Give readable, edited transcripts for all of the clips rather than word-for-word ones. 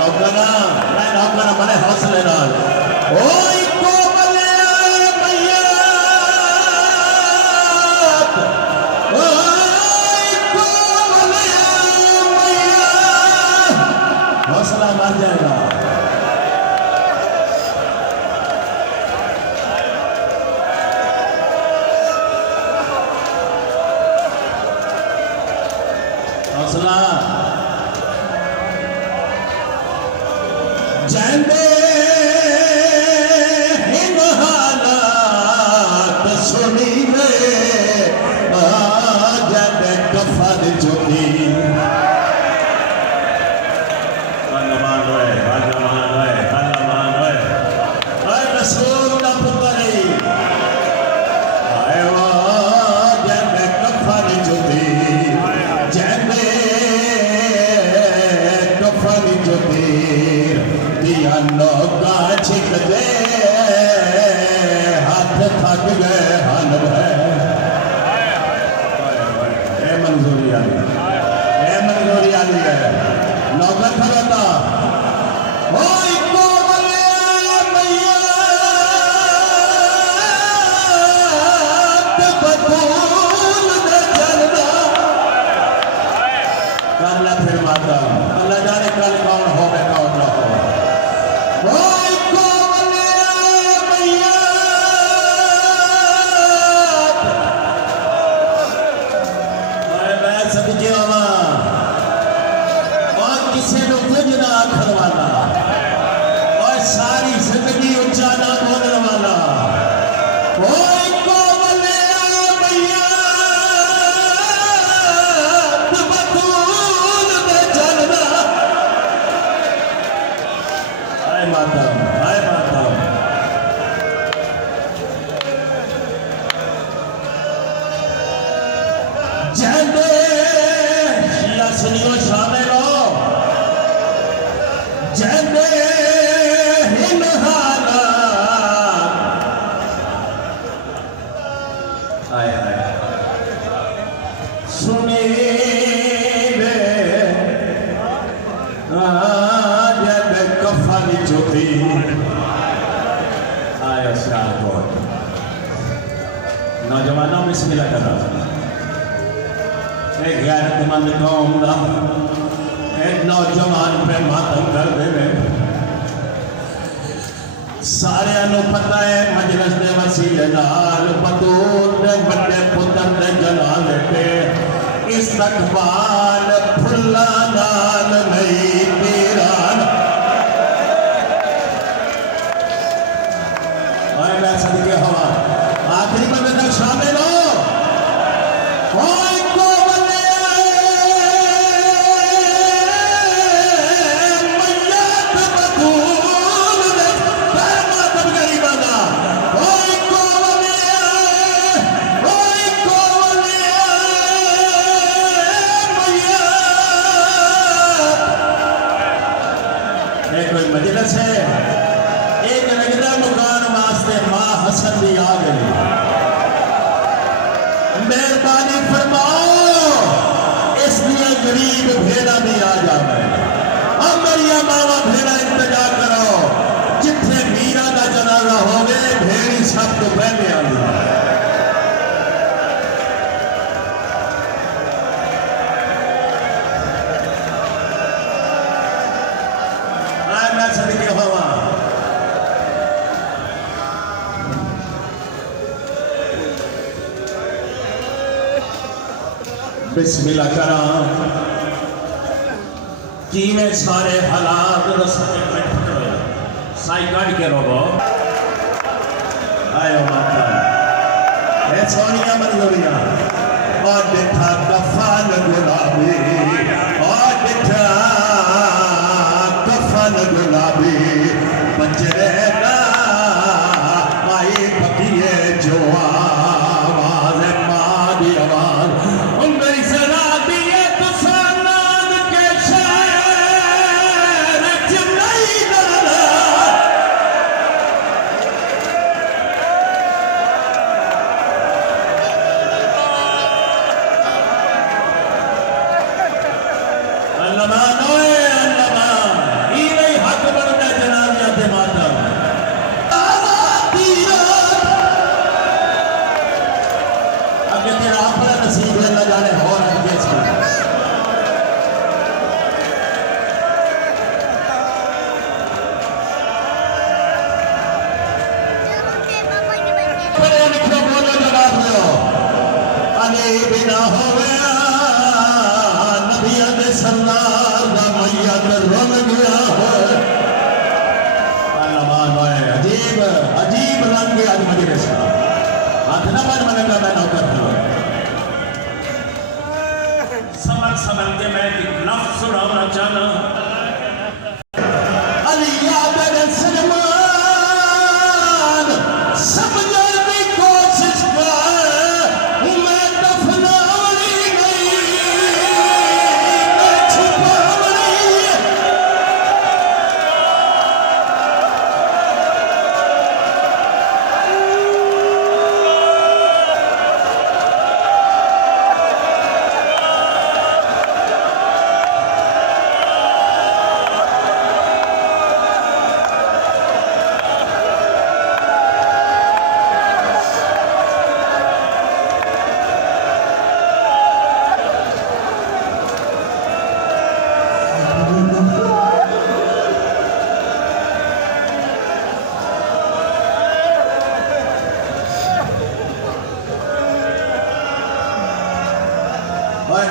नौकरा बड़े हौसले नाल ओए को बले मैया ओए को बले मैया हौसला मर जाएगा। हौसला जैंदे हिन हालात सुनी वे जैंदे कफन चुकी रसूल दा पुत्री आए वो जैंदे कफन चुकी जैंदे कफन चुकी दिया नौका छिक दे हाथ थक गए हल है मंजूरी आली है नौका खड़ता फिर माता अल्लाह जाने कल कौन हो कौन ना हो मैं सदके आवा और किसी को कुछ ना आखर वाला और सारी जिंदगी उच्चा ना बोलने वाला जैंदे शिया सुनियो शामिल हो जैंदे हिन हालात आए सुनी वे जैंदे कफन चुकी आया शाह बहुत नौजवानों बिस्मिल्लाह करो एक गैरतमंद कौम का एक नौजवान पे मातम कर दे सारे पता है मजलिस के वसीले नाल बतूल दे बड़े पुत्र दे जलाले पे इस्तकबाल फुल्ला नाल नहीं तेरा और मैं सदके हवा आखिरी बंदे तक शामिल हो कोई मजलिस है एक नगदा मुकान वास्ते मां हसन भी आ गई मेहरबानी फरमाओ इसलिए गरीब भेड़ा भी आ जाए अब मेरी मावा भेड़ा इंतजार करो जिथे मीरा का जनाजा हो गए भेड़ी सब तो पहले आ गई बिस्मिल्लाह करा किवें सारे हालात रस्ते में साई काट के रोबो आयो माता ए सोनिया मंजूरिया और देखा कफन गुलाबी और देखा कफन गुलाबी बचेगा आई पकिए जो आवाज मां दी आवाज मेरी सना दिए तो सानाद के शहर चेन्नई दादा अल्लाह नोए अल्लाह सरदार दा मैया ते रुल गया है। अजीब अजीब रंग अज मजलिस का हाथ ना मन मनेगा मैं नौकर था। समझ समझ के मैं एक लफ्ज सुनाना चाहना अलिया मेरे सलमान समझने की कोशिश कर मैं दफनावली नहीं मैं छुपावली।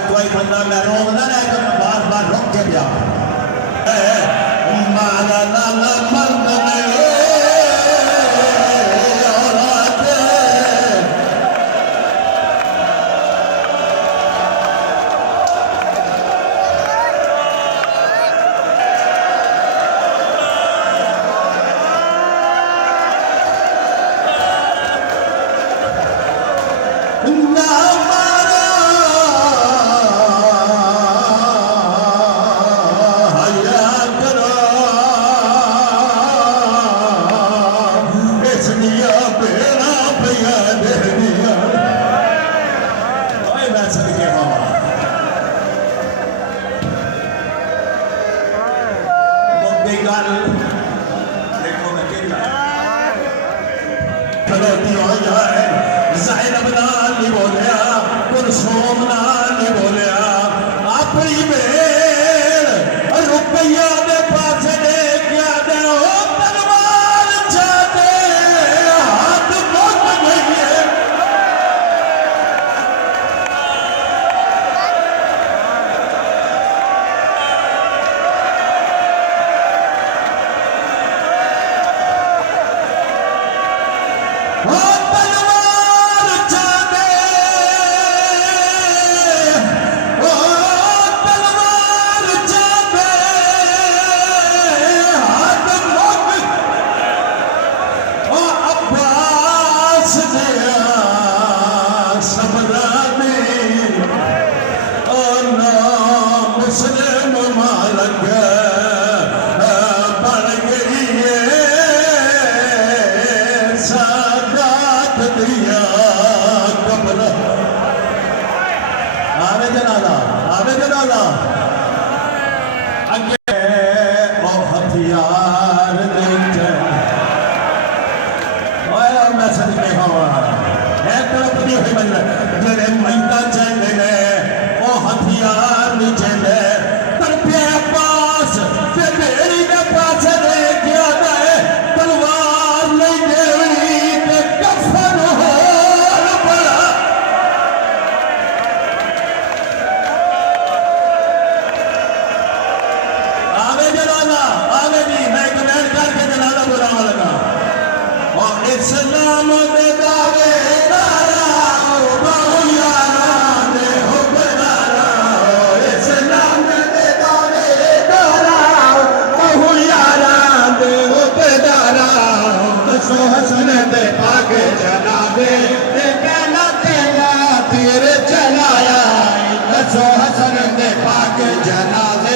कोई बंदा मैं रोकना नहीं तो मैं बार बार रोक के दिया माला लाला मर्द में औलाद ना सोमना नहीं बोलिया अपनी बेल रुपया दे पास दे क्या दे ओ तलवार चाहते हाथ मुक गई है। मुस्लिम मालक बन गई है सादात दिया कब्र। आवे जनाजा अगे ओ हथियार मैं सदके हवा है तड़पती हुई बन जेड़े मैदा चलते ने ओ हथियार नहीं चलते तड़पे पास ते मेरी के पास दे क्या दे तलवार नहीं देवी ते कफन हो बड़ा आवे जनाजा आवे जी मैं कमेंट करके जनाजा बुलाने लगा और इस्लाम दे दावे हसन दे पाक जनाबे कहना तेरा तीर चलाया दसो हसन दे पाक जनाबे